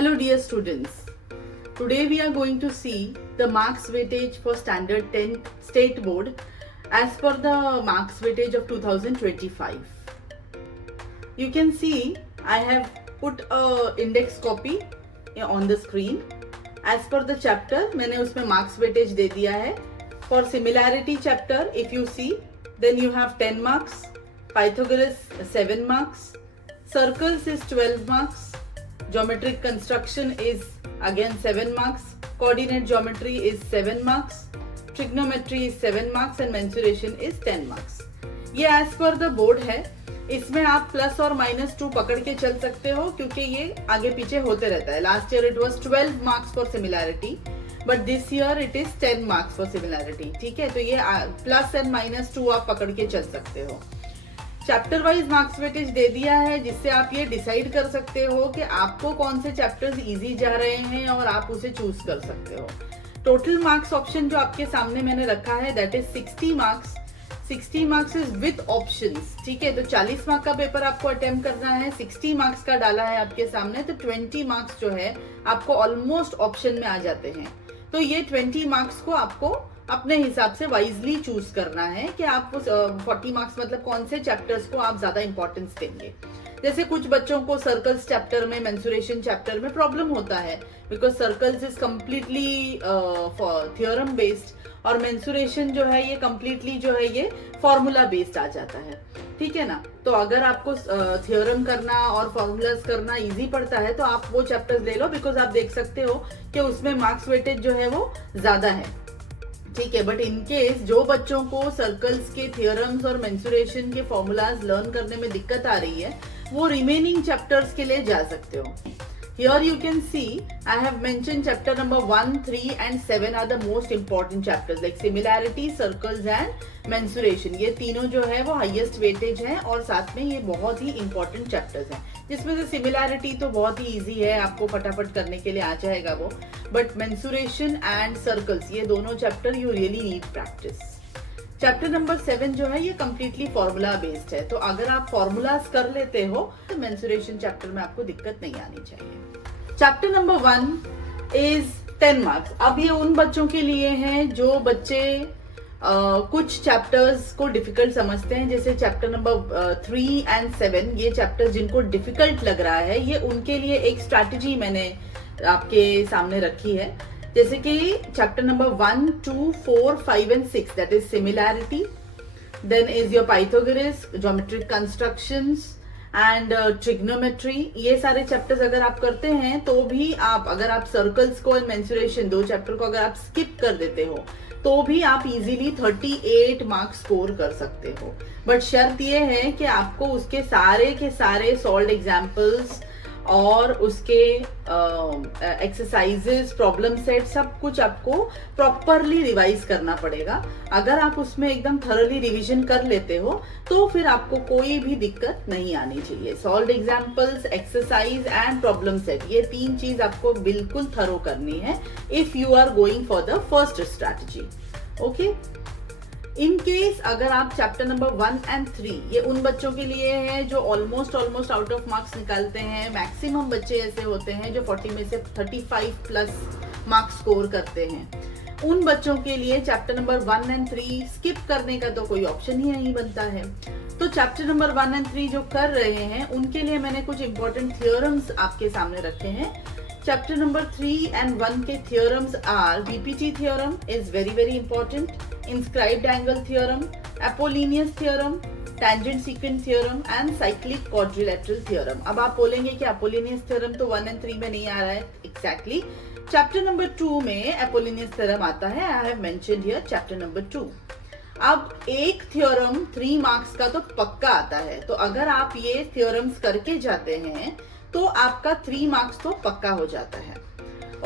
Hello dear students. Today we are going to see the marks weightage for standard 10 state board as per the marks weightage of 2025. You can see I have put a index copy on the screen. As per the chapter मैंने उसमें marks weightage दे दिया है. For similarity chapter if you see then you have 10 marks, Pythagoras 7 marks, circles is 12 marks, geometric construction is again 7 marks, coordinate geometry is 7 marks, trigonometry is 7 marks and mensuration is 10 marks. ये as per the board है. इसमें आप plus और minus 2 पकड़ के चल सकते हो क्योंकि ये आगे पीछे होते रहता है. Last year it was 12 marks for similarity but this year it is 10 marks for similarity. ठीक है, तो ये प्लस एंड माइनस 2 आप पकड़ के चल सकते हो. चैप्टर वाइज मार्क्स वेटेज दे दिया है जिससे आप ये डिसाइड कर सकते हो कि आपको कौन से चैप्टर्स इजी जा रहे हैं और आप उसे चूज कर सकते हो. टोटल मार्क्स ऑप्शन जो आपके सामने मैंने रखा है that is 60 marks. 60 marks is with options. ठीक है, तो 40 मार्क का पेपर आपको अटेम्प्ट करना है. 60 मार्क्स का डाला है आपके सामने, तो 20 मार्क्स जो है आपको ऑलमोस्ट ऑप्शन में आ जाते हैं. तो ये 20 मार्क्स को आपको अपने हिसाब से वाइजली चूज करना है कि आप उस 40 मार्क्स मतलब कौन से चैप्टर्स को आप ज्यादा इंपॉर्टेंस देंगे. जैसे कुछ बच्चों को सर्कल्स चैप्टर में, मेंसुरेशन चैप्टर में प्रॉब्लम होता है because circles is completely theorem based और मेंसुरेशन जो है ये कम्प्लीटली जो है ये फॉर्मूला बेस्ड आ जाता है. ठीक है ना, तो अगर आपको थ्योरम करना और फॉर्मूलाज करना इजी पड़ता है तो आप वो चैप्टर्स ले लो बिकॉज आप देख सकते हो कि उसमें मार्क्स वेटेज जो है वो ज्यादा है. ठीक है, बट इन केस जो बच्चों को सर्कल्स के थियोरम्स और मेंसुरेशन के फॉर्मूलाज लर्न करने में दिक्कत आ रही है वो रिमेनिंग चैप्टर्स के लिए जा सकते हो. Here you can see I have mentioned chapter number 1, 3 and 7 are the most important chapters like similarity, circles and mensuration. ये तीनों जो है वो highest weightage है और साथ में ये बहुत ही important chapters हैं. जिसमें से similarity तो बहुत ही easy है, आपको फटाफट करने के लिए आ जाएगा वो. But mensuration and circles ये दोनों chapter you really need practice. Chapter number 7 जो है ये कम्प्लीटली फॉर्मूला बेस्ड है, तो अगर आप फॉर्मूलाज कर लेते हो तो मेंसुरेशन चैप्टर में आपको दिक्कत नहीं आनी चाहिए. Chapter number 1 is 10 marks. अब ये उन बच्चों के लिए है जो बच्चे कुछ चैप्टर्स को डिफिकल्ट समझते हैं, जैसे चैप्टर नंबर 3 and 7 ये चैप्टर जिनको डिफिकल्ट लग रहा है ये उनके लिए एक स्ट्रैटेजी मैंने आपके सामने रखी है. जैसे कि chapter number 1, 2, 4, 5 and 6 that is similarity, then is your Pythagoras, geometric constructions and trigonometry. ये सारे चैप्टर्स अगर आप करते हैं तो भी आप अगर आप सर्कल्स को और मेंसुरेशन दो चैप्टर को अगर आप स्किप कर देते हो तो भी आप इजीली 38 मार्क्स स्कोर कर सकते हो. बट शर्त ये है कि आपको उसके सारे के सारे सॉल्व्ड एग्जाम्पल्स और उसके एक्सरसाइजेस, प्रॉब्लम सेट सब कुछ आपको प्रॉपरली रिवाइज करना पड़ेगा. अगर आप उसमें एकदम थरोली रिवीजन कर लेते हो तो फिर आपको कोई भी दिक्कत नहीं आनी चाहिए. Solved examples, exercise and problem set ये 3 चीज आपको बिल्कुल थरो करनी है if you are going for the first strategy. Okay, in case अगर आप चैप्टर नंबर 1 and 3 ये उन बच्चों के लिए है जो ऑलमोस्ट आउट ऑफ मार्क्स निकालते हैं. मैक्सिमम बच्चे ऐसे होते हैं जो 40 में से 35 प्लस मार्क्स स्कोर करते हैं. उन बच्चों के लिए चैप्टर नंबर 1 and 3 स्किप करने का तो कोई ऑप्शन ही नहीं बनता है. तो चैप्टर नंबर 1 and 3 जो कर रहे हैं उनके लिए मैंने कुछ इंपॉर्टेंट थियोरम्स आपके सामने रखे हैं. चैप्टर नंबर 3 and 1 के theorems are BPT theorem is very important, inscribed angle theorem, Apollonius theorem, tangent secant theorem and cyclic quadrilateral theorem. अब आप बोलेंगे कि Apollonius theorem तो 1 and 3 में नहीं आ रहा है. Exactly. चैप्टर नंबर 2 में Apollonius theorem आता है. I have mentioned here chapter number 2. अब एक थ्योरम 3 मार्क्स का तो पक्का आता है, तो अगर आप ये थ्योरम्स करके जाते हैं तो आपका 3 मार्क्स तो पक्का हो जाता है.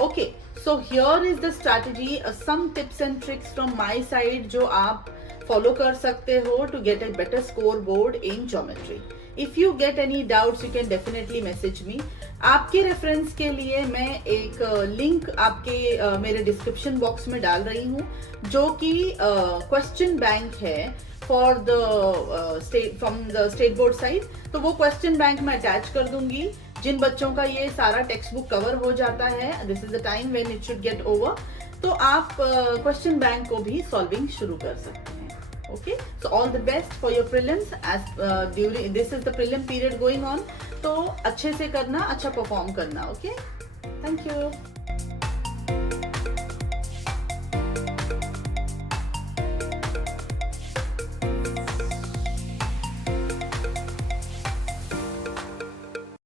Okay, so here is the strategy, some tips and tricks from my side जो आप फॉलो कर सकते हो to get a better score board in geometry. If you get any doubts you can definitely message me. आपके reference के लिए मैं एक लिंक आपके मेरे डिस्क्रिप्शन बॉक्स में डाल रही हूँ, जो कि क्वेश्चन बैंक है for the state from the state board side. तो वो क्वेश्चन बैंक मैं अटैच कर दूंगी. जिन बच्चों का ये सारा टेक्स्ट बुक कवर हो जाता है, this is the time when it should get over, तो आप क्वेश्चन बैंक को भी सॉल्विंग शुरू कर सकते हैं. Okay, so all the best for your prelims as during this is the prelim period going on. तो अच्छे से करना, अच्छा परफॉर्म करना. Okay, thank you.